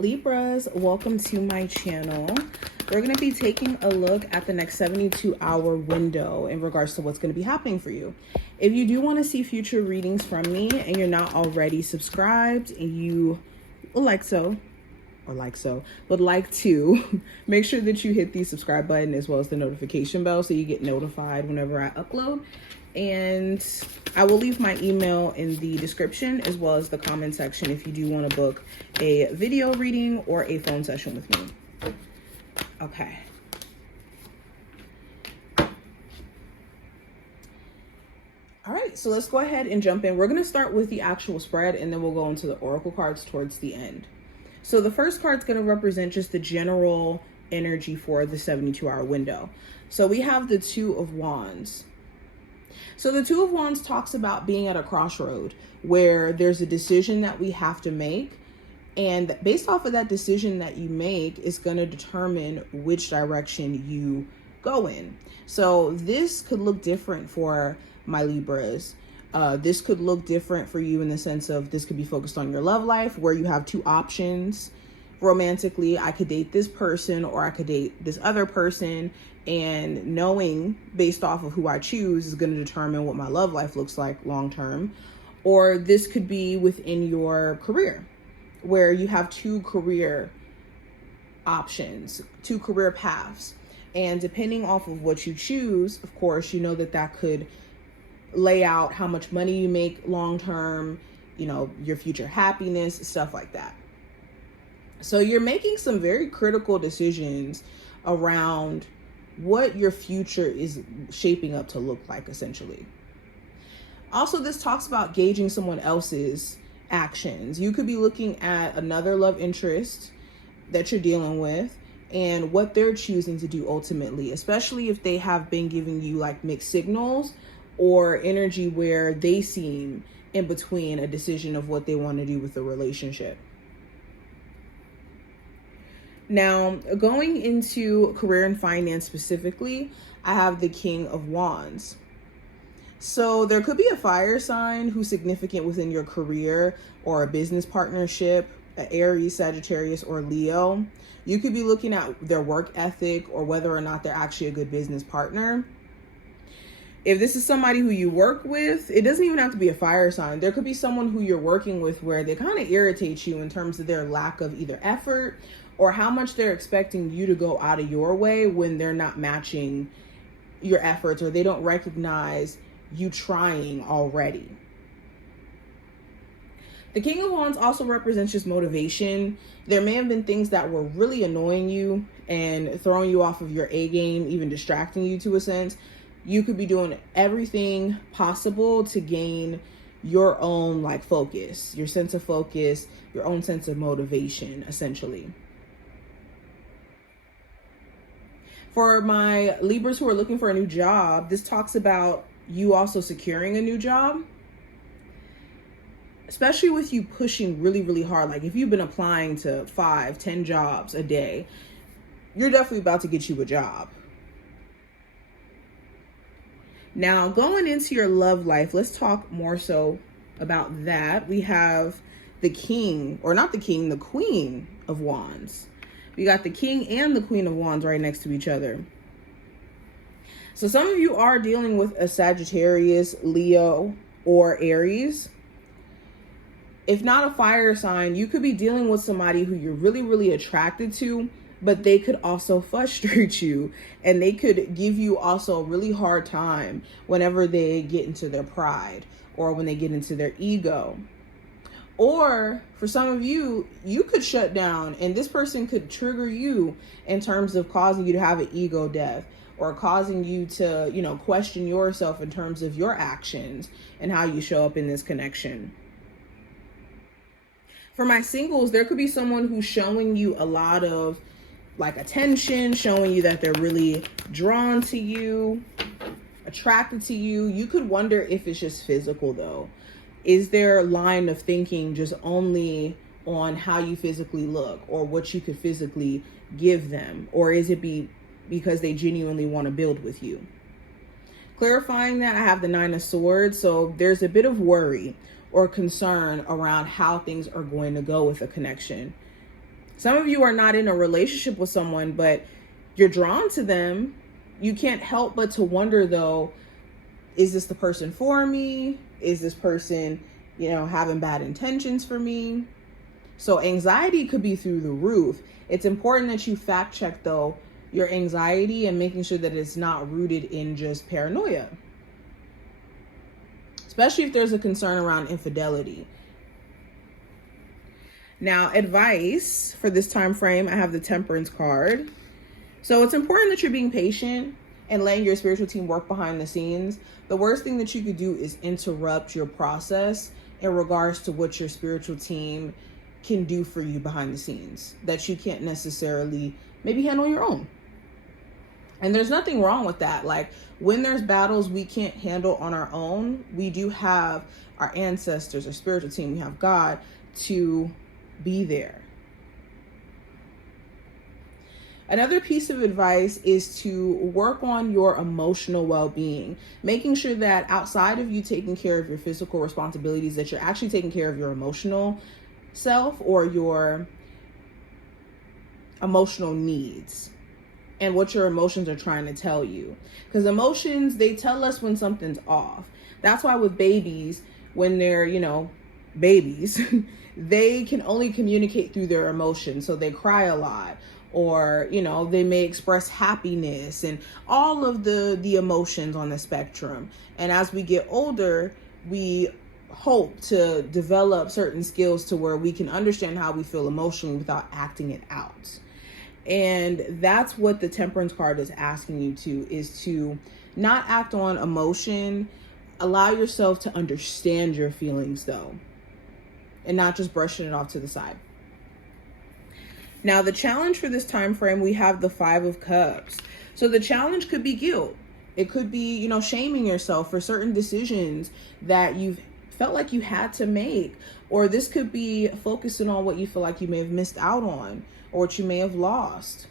Libras, welcome to my channel. We're going to be taking a look at the next 72-hour window in regards to what's going to be happening for you. If you do want to see future readings from me and you're not already subscribed and you would like to, make sure that you hit the subscribe button as well as the notification bell so you get notified whenever I upload. And I will leave my email in the description as well as the comment section if you do want to book a video reading or a phone session with me. Okay. All right, so let's go ahead and jump in. We're going to start with the actual spread and then we'll go into the oracle cards towards the end. So the first card is going to represent just the general energy for the 72-hour window. So we have the Two of Wands. So the Two of Wands talks about being at a crossroad where there's a decision that we have to make. And based off of that decision that you make is going to determine which direction you go in. So this could look different for my Libras. This could look different for you in the sense of this could be focused on your love life where you have two options. Romantically, I could date this person or I could date this other person, and knowing based off of who I choose is going to determine what my love life looks like long term. Or this could be within your career where you have two career options, two career paths. And depending off of what you choose, of course, you know that could lay out how much money you make long term, you know, your future happiness, stuff like that. So you're making some very critical decisions around what your future is shaping up to look like, essentially. Also, this talks about gauging someone else's actions. You could be looking at another love interest that you're dealing with and what they're choosing to do ultimately, especially if they have been giving you like mixed signals or energy where they seem in between a decision of what they want to do with the relationship. Now, going into career and finance specifically, I have the King of Wands. So there could be a fire sign who's significant within your career or a business partnership, an Aries, Sagittarius, or Leo. You could be looking at their work ethic or whether or not they're actually a good business partner. If this is somebody who you work with, it doesn't even have to be a fire sign. There could be someone who you're working with where they kind of irritate you in terms of their lack of either effort or how much they're expecting you to go out of your way when they're not matching your efforts or they don't recognize you trying already. The King of Wands also represents just motivation. There may have been things that were really annoying you and throwing you off of your A game, even distracting you to a sense. You could be doing everything possible to gain your own like focus, your sense of focus, your own sense of motivation, essentially. For my Libras who are looking for a new job, this talks about you also securing a new job, especially with you pushing really, really hard. Like if you've been applying to 5-10 jobs a day, you're definitely about to get you a job. Now, going into your love life, let's talk more so about that. We have the King, or not the King, the Queen of Wands. We got the King and the Queen of Wands right next to each other. So some of you are dealing with a Sagittarius, Leo, or Aries. If not a fire sign, you could be dealing with somebody who you're really, really attracted to, but they could also frustrate you and they could give you also a really hard time whenever they get into their pride or when they get into their ego. Or for some of you, you could shut down and this person could trigger you in terms of causing you to have an ego death or causing you to, you know, question yourself in terms of your actions and how you show up in this connection. For my singles, there could be someone who's showing you a lot of like attention, showing you that they're really drawn to you, attracted to you. You could wonder if it's just physical though. Is their line of thinking just only on how you physically look or what you could physically give them? Or is it because they genuinely want to build with you? Clarifying that, I have the Nine of Swords. So there's a bit of worry or concern around how things are going to go with a connection. Some of you are not in a relationship with someone, but you're drawn to them. You can't help but to wonder, though, is this the person for me? Is this person, having bad intentions for me? So anxiety could be through the roof. It's important that you fact check, though, your anxiety and making sure that it's not rooted in just paranoia, especially if there's a concern around infidelity. Now, advice for this time frame, I have the Temperance card. So it's important that you're being patient and letting your spiritual team work behind the scenes. The worst thing that you could do is interrupt your process in regards to what your spiritual team can do for you behind the scenes that you can't necessarily maybe handle your own. And there's nothing wrong with that. Like, when there's battles we can't handle on our own, we do have our ancestors, our spiritual team, we have God to be there. Another piece of advice is to work on your emotional well-being, making sure that outside of you taking care of your physical responsibilities, that you're actually taking care of your emotional self or your emotional needs and what your emotions are trying to tell you. Because emotions, they tell us when something's off. That's why with babies, when they're, babies, they can only communicate through their emotions. So they cry a lot, or, they may express happiness and all of the emotions on the spectrum. And as we get older, we hope to develop certain skills to where we can understand how we feel emotionally without acting it out. And that's what the Temperance card is asking you is to not act on emotion. Allow yourself to understand your feelings, though, and not just brushing it off to the side. Now, the challenge for this time frame, we have the 5 of Cups. So the challenge could be guilt. It could be, shaming yourself for certain decisions that you've felt like you had to make. Or this could be focusing on what you feel like you may have missed out on or what you may have lost.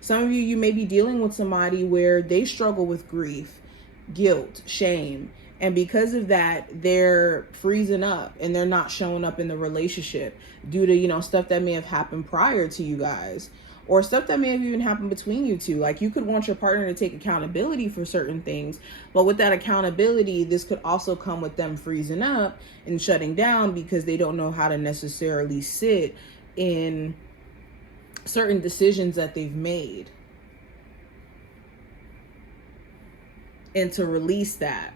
Some of you may be dealing with somebody where they struggle with grief, guilt, shame. And because of that, they're freezing up and they're not showing up in the relationship due to, stuff that may have happened prior to you guys, or stuff that may have even happened between you two. Like, you could want your partner to take accountability for certain things, but with that accountability, this could also come with them freezing up and shutting down because they don't know how to necessarily sit in certain decisions that they've made and to release that.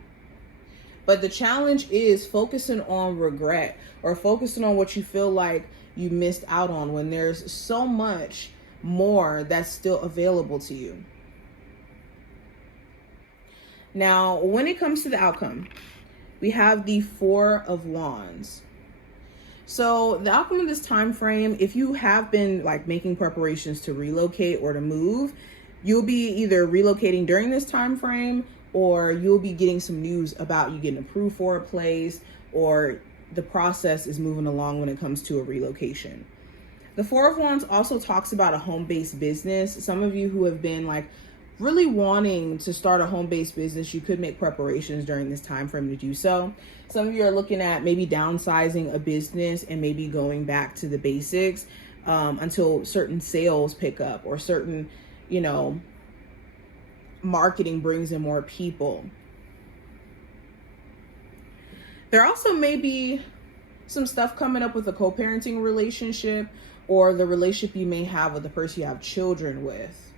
But the challenge is focusing on regret or focusing on what you feel like you missed out on when there's so much more that's still available to you. Now, when it comes to the outcome, we have the 4 of Wands. So the outcome of this time frame, if you have been making preparations to relocate or to move, you'll be either relocating during this time frame, or you'll be getting some news about you getting approved for a place, or the process is moving along when it comes to a relocation. The 4 of Wands also talks about a home-based business. Some of you who have been really wanting to start a home-based business, you could make preparations during this time frame to do so. Some of you are looking at maybe downsizing a business and maybe going back to the basics until certain sales pick up or certain, marketing brings in more people. There also may be some stuff coming up with a co-parenting relationship or the relationship you may have with the person you have children with.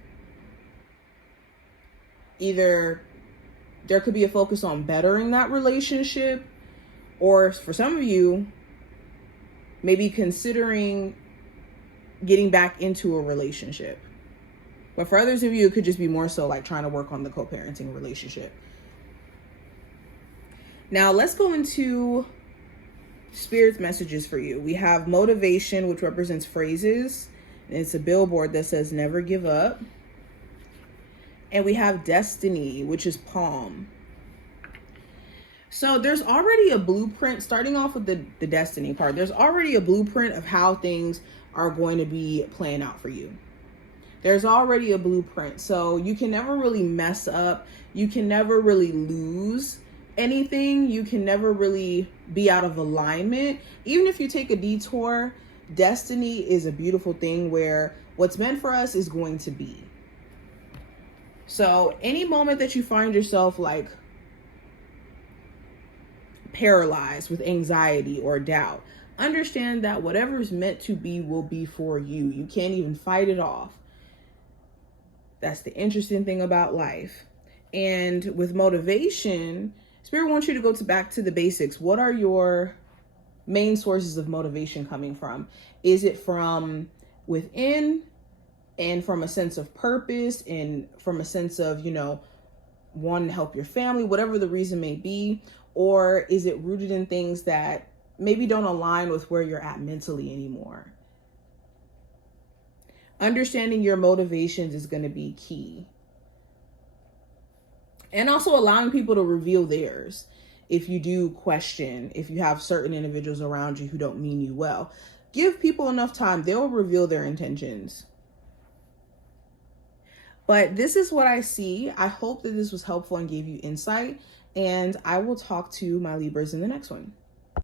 Either there could be a focus on bettering that relationship, or for some of you, maybe considering getting back into a relationship. But for others of you, it could just be more so trying to work on the co-parenting relationship. Now, let's go into Spirit's messages for you. We have motivation, which represents phrases. And it's a billboard that says, never give up. And we have destiny, which is palm. So there's already a blueprint, starting off with the destiny part. There's already a blueprint of how things are going to be playing out for you. There's already a blueprint. So you can never really mess up. You can never really lose anything. You can never really be out of alignment. Even if you take a detour, Destiny is a beautiful thing where what's meant for us is going to be. So any moment that you find yourself like paralyzed with anxiety or doubt, understand that whatever is meant to be will be for you. You can't even fight it off. That's the interesting thing about life. And with motivation, Spirit wants you to go back to the basics. What are your main sources of motivation coming from? Is it from within and from a sense of purpose and from a sense of, wanting to help your family, whatever the reason may be? Or is it rooted in things that maybe don't align with where you're at mentally anymore? Understanding your motivations is going to be key. And also allowing people to reveal theirs. If you do question, if you have certain individuals around you who don't mean you well, give people enough time. They'll reveal their intentions. But this is what I see. I hope that this was helpful and gave you insight. And I will talk to my Libras in the next one.